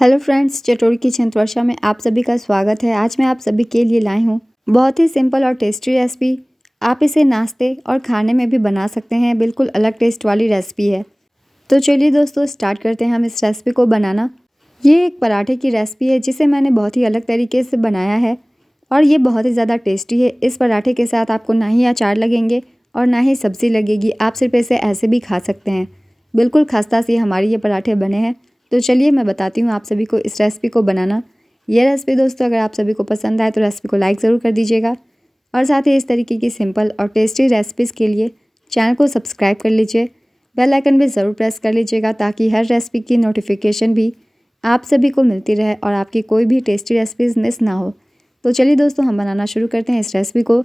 Hello friends, चटोरी kitchen वर्षा में आप सभी का स्वागत है। आज मैं आप सभी के लिए लाई हूँ बहुत ही सिंपल और टेस्टी रेसिपी। आप इसे नाश्ते और खाने में भी बना सकते हैं। बिल्कुल अलग टेस्ट वाली रेसिपी है। तो चलिए दोस्तों, स्टार्ट करते हैं हम इस रेसिपी को बनाना। ये एक पराठे की रेसिपी है जिसे मैंने बहुत ही अलग तरीके से बनाया है और ये बहुत ही ज़्यादा टेस्टी है। इस पराठे के साथ आपको ना ही अचार लगेंगे और ना ही सब्ज़ी लगेगी। आप सिर्फ इसे ऐसे भी खा सकते हैं। बिल्कुल खस्ता सी हमारे ये पराठे बने हैं। तो चलिए मैं बताती हूँ आप सभी को इस रेसिपी को बनाना। ये रेसिपी दोस्तों अगर आप सभी को पसंद आए तो रेसिपी को लाइक ज़रूर कर दीजिएगा और साथ ही इस तरीके की सिंपल और टेस्टी रेसिपीज़ के लिए चैनल को सब्सक्राइब कर लीजिए। बेल आइकन भी ज़रूर प्रेस कर लीजिएगा ताकि हर रेसिपी की नोटिफिकेशन भी आप सभी को मिलती रहे और आपकी कोई भी टेस्टी रेसिपीज़ मिस ना हो। तो चलिए दोस्तों, हम बनाना शुरू करते हैं इस रेसिपी को।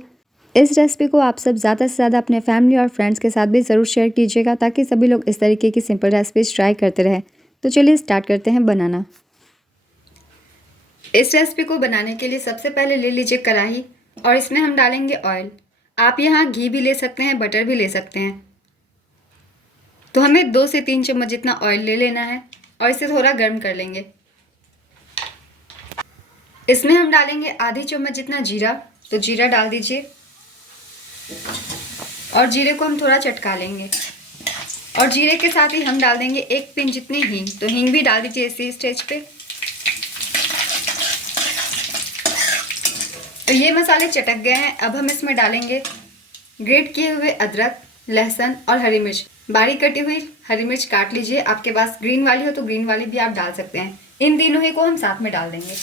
इस रेसिपी को आप सब ज़्यादा से ज़्यादा अपने फैमिली और फ्रेंड्स के साथ भी ज़रूर शेयर कीजिएगा ताकि सभी लोग इस तरीके की सिंपल रेसिपीज़ ट्राई करते रहें। तो चलिए स्टार्ट करते हैं बनाना। इस रेसिपी को बनाने के लिए सबसे पहले ले लीजिए कढ़ाई और इसमें हम डालेंगे ऑयल। आप यहाँ घी भी ले सकते हैं, बटर भी ले सकते हैं। तो हमें 2 से 3 चम्मच जितना ऑयल ले लेना है और इसे थोड़ा गर्म कर लेंगे। इसमें हम डालेंगे आधी चम्मच जितना जीरा। तो जीरा डाल दीजिए और जीरे को हम थोड़ा चटका लेंगे और जीरे के साथ ही हम डाल देंगे 1 पिंच जितनी हींग। तो हींग भी डाल दीजिए इसी स्टेज पे। तो ये मसाले चटक गए हैं। अब हम इसमें डालेंगे ग्रेट किए हुए अदरक, लहसुन और हरी मिर्च। बारीक कटी हुई हरी मिर्च काट लीजिए। आपके पास ग्रीन वाली हो तो ग्रीन वाली भी आप डाल सकते हैं। इन तीनों ही को हम साथ में डाल देंगे।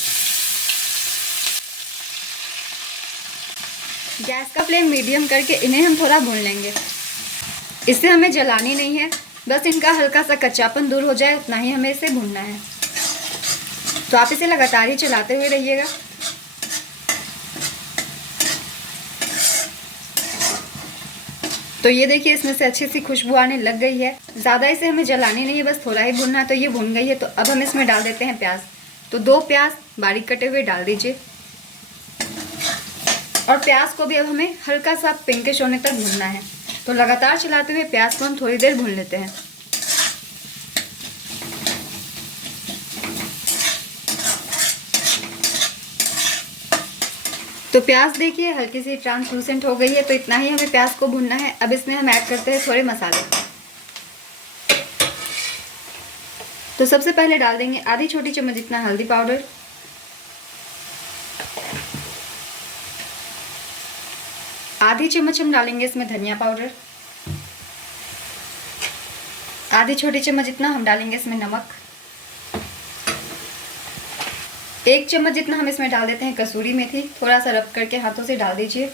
गैस का फ्लेम मीडियम करके इन्हें हम थोड़ा भून लेंगे। इससे हमें जलानी नहीं है, बस इनका हल्का सा कच्चापन दूर हो जाए उतना ही हमें इसे भूनना है। तो आप इसे लगातार ही चलाते हुए रहिएगा। तो ये देखिए, इसमें से अच्छी सी खुशबू आने लग गई है। ज़्यादा इसे हमें जलानी नहीं है, बस थोड़ा ही भूनना है। तो ये भून गई है। तो अब हम इसमें डाल देते हैं प्याज। तो 2 प्याज बारीक कटे हुए डाल दीजिए और प्याज को भी अब हमें हल्का सा पिंकिश होने तक भूनना है। तो लगातार चलाते हुए प्याज को हम थोड़ी देर भून लेते हैं। तो प्याज देखिए हल्की सी ट्रांसलूसेंट हो गई है। तो इतना ही हमें प्याज को भूनना है। अब इसमें हम ऐड करते हैं थोड़े मसाले। तो सबसे पहले डाल देंगे आधी छोटी चम्मच जितना हल्दी पाउडर, आधी चम्मच हम डालेंगे इसमें धनिया पाउडर, आधी छोटी चम्मच जितना हम डालेंगे इसमें नमक, 1 चम्मच जितना हम इसमें डाल देते हैं कसूरी मेथी। थोड़ा सा रब करके हाथों से डाल दीजिए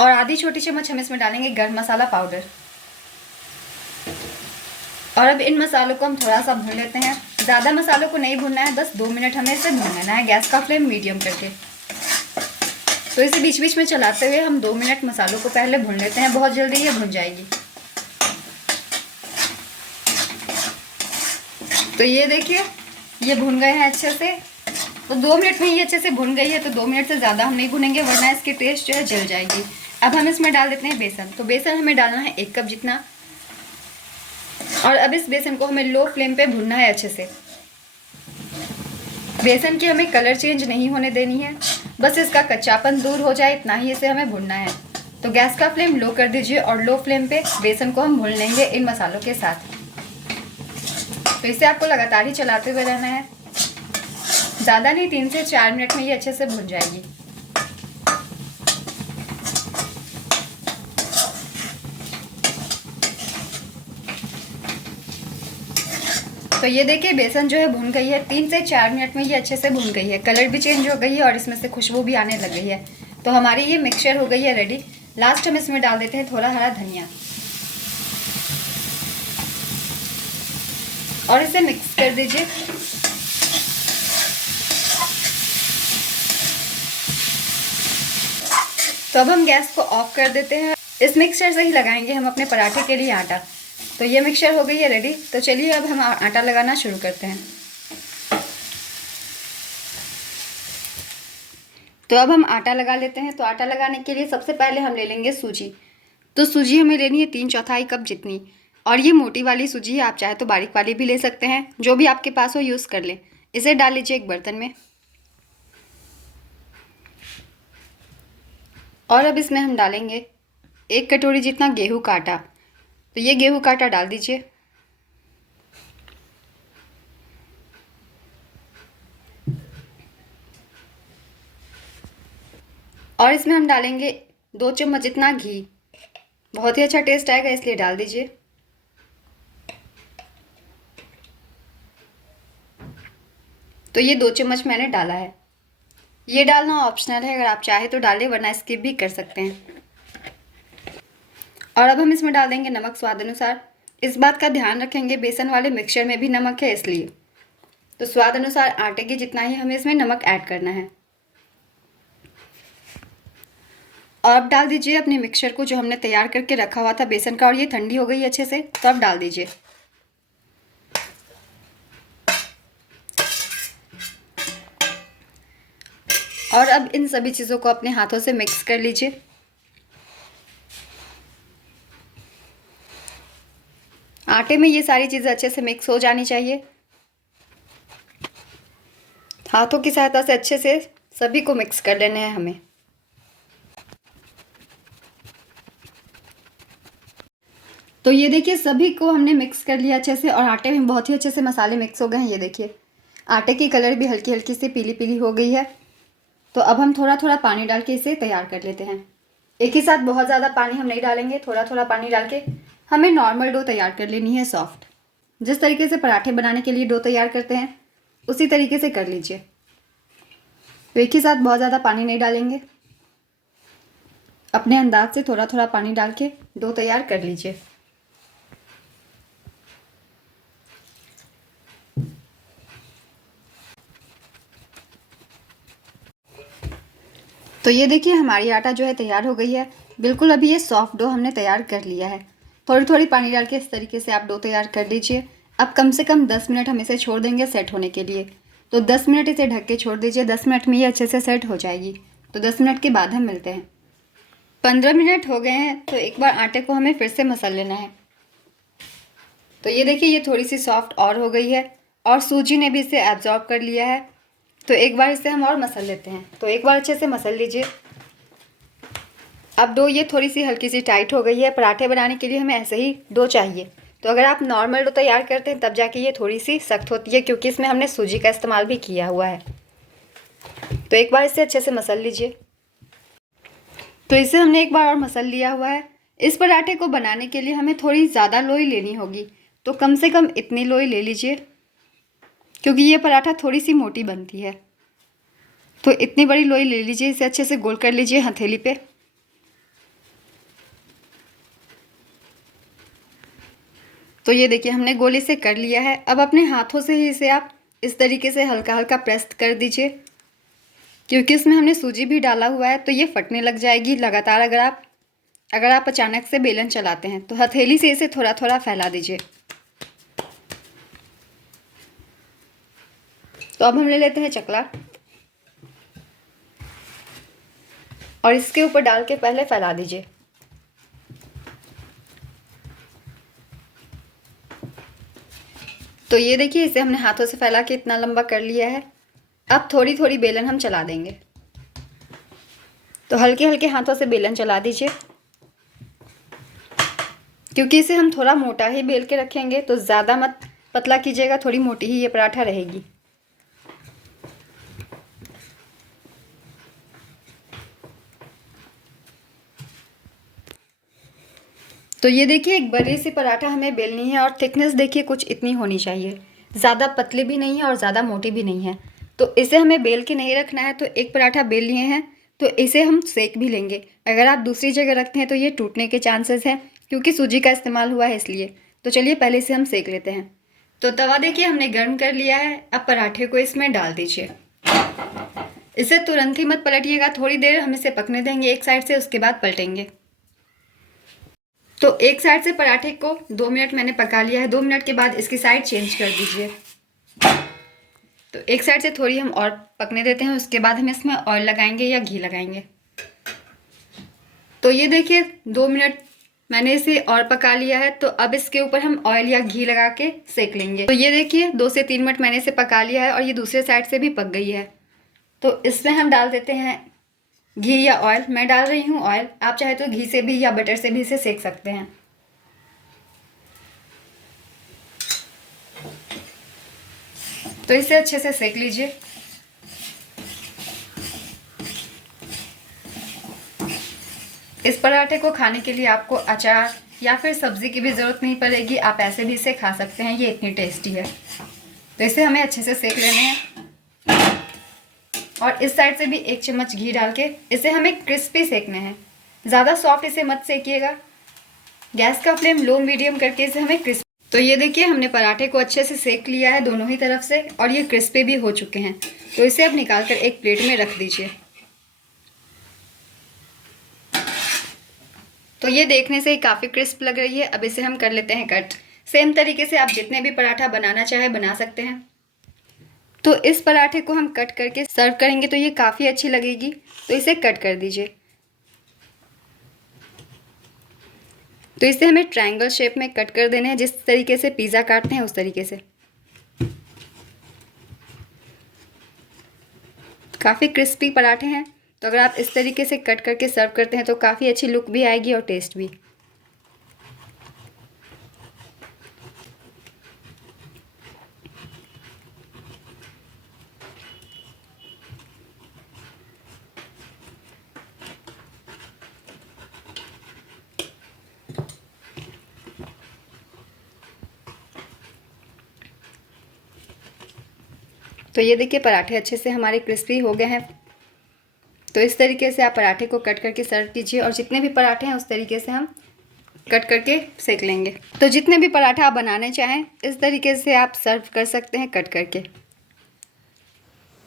और आधी छोटी चम्मच हम इसमें डालेंगे गरम मसाला पाउडर। और अब इन मसालों को हम थोड़ा सा भून लेते हैं। ज़्यादा मसालों को नहीं भूनना है, बस 2 मिनट हमें इसे भून लेना है गैस का फ्लेम मीडियम करके। तो इसे बीच बीच में चलाते हुए हम 2 मिनट मसालों को पहले भून लेते हैं। बहुत जल्दी ये भुन जाएगी। तो ये देखिए, ये भुन गए हैं अच्छे से। तो 2 मिनट में ये अच्छे से भुन गई है। तो 2 मिनट से ज़्यादा हम नहीं भुनेंगे वरना इसकी टेस्ट जो है जल जाएगी। अब हम इसमें डाल देते हैं बेसन। तो बेसन हमें डालना है 1 कप जितना और अब इस बेसन को हमें लो फ्लेम पे भुनना है अच्छे से। बेसन की हमें कलर चेंज नहीं होने देनी है, बस इसका कच्चापन दूर हो जाए इतना ही इसे हमें भुनना है। तो गैस का फ्लेम लो कर दीजिए और लो फ्लेम पे बेसन को हम भून लेंगे इन मसालों के साथ। तो इसे आपको लगातार ही चलाते हुए रहना है। ज़्यादा नहीं, 3 से 4 मिनट में ये अच्छे से भुन जाएगी। तो ये देखिए, बेसन जो है भुन गई है। 3 से 4 मिनट में ये अच्छे से भुन गई है। कलर भी चेंज हो गई है और इसमें से खुशबू भी आने लग गई है। तो हमारी ये मिक्सचर हो गई है रेडी। लास्ट हम इसमें डाल देते हैं थोड़ा हरा धनिया और इसे मिक्स कर दीजिए। तो अब हम गैस को ऑफ कर देते हैं। इस मिक्सचर से ही लगाएंगे हम अपने पराठे के लिए आटा। तो ये मिक्सचर हो गई है रेडी। तो चलिए अब हम आटा लगाना शुरू करते हैं। तो अब हम आटा लगा लेते हैं। तो आटा लगाने के लिए सबसे पहले हम ले लेंगे सूजी। तो सूजी हमें लेनी है 3/4 कप जितनी। और ये मोटी वाली सूजी है, आप चाहे तो बारीक वाली भी ले सकते हैं, जो भी आपके पास हो यूज़ कर लें। इसे डाल लीजिए एक बर्तन में और अब इसमें हम डालेंगे 1 कटोरी जितना गेहूं का आटा। तो ये गेहूं का आटा डाल दीजिए। और इसमें हम डालेंगे 2 चम्मच जितना घी। बहुत ही अच्छा टेस्ट आएगा, इसलिए डाल दीजिए। तो ये 2 चम्मच मैंने डाला है। ये डालना ऑप्शनल है, अगर आप चाहे तो डालें, वरना स्किप भी कर सकते हैं। और अब हम इसमें डाल देंगे नमक स्वाद अनुसार। इस बात का ध्यान रखेंगे, बेसन वाले मिक्सचर में भी नमक है इसलिए। तो स्वाद अनुसार आटे के जितना ही हमें इसमें नमक ऐड करना है। और अब डाल दीजिए अपने मिक्सचर को जो हमने तैयार करके रखा हुआ था बेसन का, और ये ठंडी हो गई है अच्छे से, तो अब डाल दीजिए। और अब इन सभी चीज़ों को अपने हाथों से मिक्स कर लीजिए। आटे में ये सारी चीज़ें अच्छे से मिक्स हो जानी चाहिए। हाथों की सहायता से अच्छे से सभी को मिक्स कर लेना है हमें। तो ये देखिए सभी को हमने मिक्स कर लिया अच्छे से, और आटे में बहुत ही अच्छे से मसाले मिक्स हो गए हैं। ये देखिए आटे की कलर भी हल्की हल्की सी पीली पीली हो गई है। तो अब हम थोड़ा थोड़ा पानी डाल के इसे तैयार कर लेते हैं। एक ही साथ बहुत ज़्यादा पानी हम नहीं डालेंगे, थोड़ा थोड़ा पानी डाल के हमें नॉर्मल डो तैयार कर लेनी है, सॉफ्ट। जिस तरीके से पराठे बनाने के लिए डो तैयार करते हैं उसी तरीके से कर लीजिए। तो एक ही साथ बहुत ज़्यादा पानी नहीं डालेंगे, अपने अंदाज से थोड़ा थोड़ा पानी डाल के डो तैयार कर लीजिए। तो ये देखिए हमारी आटा जो है तैयार हो गई है बिल्कुल। अभी ये सॉफ्ट डो हमने तैयार कर लिया है। थोड़ी थोड़ी पानी डाल के इस तरीके से आप डो तैयार कर लीजिए। अब कम से कम 10 मिनट हम इसे छोड़ देंगे सेट होने के लिए। तो 10 मिनट इसे ढक के छोड़ दीजिए। 10 मिनट में ये अच्छे से सेट हो जाएगी। तो 10 मिनट के बाद हम मिलते हैं। 15 मिनट हो गए हैं, तो एक बार आटे को हमें फिर से मसल लेना है। तो ये देखिए ये थोड़ी सी सॉफ्ट और हो गई है, और सूजी ने भी इसे एब्जॉर्ब कर लिया है। तो एक बार इसे हम और मसल लेते हैं। तो एक बार अच्छे से मसल लीजिए। अब डो ये थोड़ी सी हल्की सी टाइट हो गई है। पराठे बनाने के लिए हमें ऐसे ही डो चाहिए। तो अगर आप नॉर्मल डो तैयार करते हैं तब जाके ये थोड़ी सी सख्त होती है, क्योंकि इसमें हमने सूजी का इस्तेमाल भी किया हुआ है। तो एक बार इसे अच्छे से मसल लीजिए। तो इसे हमने एक बार और मसल लिया हुआ है। इस पराठे को बनाने के लिए हमें थोड़ी ज़्यादा लोई लेनी होगी। तो कम से कम इतनी लोई ले लीजिए, क्योंकि ये पराठा थोड़ी सी मोटी बनती है। तो इतनी बड़ी लोई ले लीजिए। इसे अच्छे से गोल कर लीजिए हथेली पे। तो ये देखिए हमने गोली से कर लिया है। अब अपने हाथों से ही इसे आप इस तरीके से हल्का हल्का प्रेस कर दीजिए, क्योंकि इसमें हमने सूजी भी डाला हुआ है, तो ये फटने लग जाएगी लगातार। अगर आप अचानक से बेलन चलाते हैं तो हथेली से इसे थोड़ा थोड़ा फैला दीजिए। तो अब हम ले लेते हैं चकला, और इसके ऊपर डाल के पहले फैला दीजिए। तो ये देखिए इसे हमने हाथों से फैला के इतना लंबा कर लिया है। अब थोड़ी थोड़ी बेलन हम चला देंगे। तो हल्के हल्के हाथों से बेलन चला दीजिए, क्योंकि इसे हम थोड़ा मोटा ही बेल के रखेंगे। तो ज़्यादा मत पतला कीजिएगा, थोड़ी मोटी ही ये पराठा रहेगी। तो ये देखिए एक बड़ी सी पराठा हमें बेलनी है, और थिकनेस देखिए कुछ इतनी होनी चाहिए। ज़्यादा पतली भी नहीं है और ज़्यादा मोटी भी नहीं है। तो इसे हमें बेल के नहीं रखना है। तो एक पराठा बेल लिए हैं, तो इसे हम सेक भी लेंगे। अगर आप दूसरी जगह रखते हैं तो ये टूटने के चांसेस हैं, क्योंकि सूजी का इस्तेमाल हुआ है इसलिए। तो चलिए पहले इसे हम सेक लेते हैं। तो तवा देखिए हमने गर्म कर लिया है। अब पराठे को इसमें डाल दीजिए। इसे तुरंत ही मत पलटिएगा, थोड़ी देर हम इसे पकने देंगे एक साइड से, उसके बाद पलटेंगे। तो एक साइड से पराठे को 2 मिनट मैंने पका लिया है। 2 मिनट के बाद इसकी साइड चेंज कर दीजिए। तो एक साइड से थोड़ी हम और पकने देते हैं, उसके बाद हम इसमें ऑयल लगाएंगे या घी लगाएंगे। तो ये देखिए 2 मिनट मैंने इसे और पका लिया है। तो अब इसके ऊपर हम ऑयल या घी लगा के सेक लेंगे। तो ये देखिए 2 से 3 मिनट मैंने इसे पका लिया है और ये दूसरे साइड से भी पक गई है। तो इसमें हम डाल देते हैं घी या ऑयल। मैं डाल रही हूँ ऑयल, आप चाहे तो घी से भी या बटर से भी इसे सेक सकते हैं। तो इसे अच्छे से सेक लीजिए। इस पराठे को खाने के लिए आपको अचार या फिर सब्जी की भी ज़रूरत नहीं पड़ेगी, आप ऐसे भी इसे खा सकते हैं, ये इतनी टेस्टी है। तो इसे हमें अच्छे से सेक लेने हैं और इस साइड से भी 1 चम्मच घी डाल के इसे हमें क्रिस्पी सेकने हैं। ज़्यादा सॉफ्ट इसे मत सेकिएगा, गैस का फ्लेम लो मीडियम करके इसे हमें क्रिस्पी। तो ये देखिए हमने पराठे को अच्छे से सेक लिया है दोनों ही तरफ से और ये क्रिस्पी भी हो चुके हैं। तो इसे अब निकाल कर एक प्लेट में रख दीजिए। तो ये देखने से ही काफ़ी क्रिस्प लग रही है। अब इसे हम कर लेते हैं कट। सेम तरीके से आप जितने भी पराठा बनाना चाहे बना सकते हैं। तो इस पराठे को हम कट करके सर्व करेंगे तो ये काफ़ी अच्छी लगेगी। तो इसे कट कर दीजिए। तो इसे हमें ट्रायंगल शेप में कट कर देने हैं, जिस तरीके से पिज़्ज़ा काटते हैं उस तरीके से। काफ़ी क्रिस्पी पराठे हैं। तो अगर आप इस तरीके से कट करके सर्व करते हैं तो काफ़ी अच्छी लुक भी आएगी और टेस्ट भी। तो ये देखिए पराठे अच्छे से हमारे क्रिस्पी हो गए हैं। तो इस तरीके से आप पराठे को कट करके सर्व कीजिए और जितने भी पराठे हैं उस तरीके से हम कट करके सेक लेंगे। तो जितने भी पराठा आप बनाने चाहें इस तरीके से आप सर्व कर सकते हैं कट करके।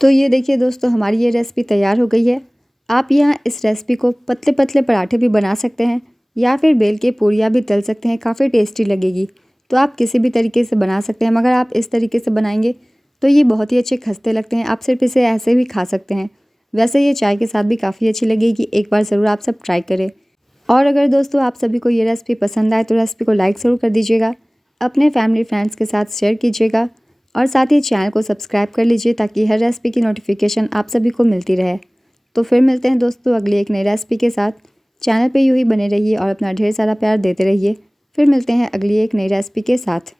तो ये देखिए दोस्तों हमारी ये रेसिपी तैयार हो गई है। आप यहाँ इस रेसिपी को पतले पतले पराठे भी बना सकते हैं या फिर बेल के पूरियाँ भी तल सकते हैं, काफ़ी टेस्टी लगेगी। तो आप किसी भी तरीके से बना सकते हैं, मगर आप इस तरीके से बनाएंगे तो ये बहुत ही अच्छे खस्ते लगते हैं। आप सिर्फ इसे ऐसे भी खा सकते हैं। वैसे ये चाय के साथ भी काफ़ी अच्छी लगेगी। एक बार ज़रूर आप सब ट्राई करें। और अगर दोस्तों आप सभी को ये रेसिपी पसंद आए तो रेसिपी को लाइक ज़रूर कर दीजिएगा, अपने फैमिली फ्रेंड्स के साथ शेयर कीजिएगा और साथ ही चैनल को सब्सक्राइब कर लीजिए ताकि हर रेसिपी की नोटिफिकेशन आप सभी को मिलती रहे। तो फिर मिलते हैं दोस्तों अगली एक नई रेसिपी के साथ। चैनल पे यूँ ही बने रहिए और अपना ढेर सारा प्यार देते रहिए। फिर मिलते हैं अगली एक नई रेसिपी के साथ।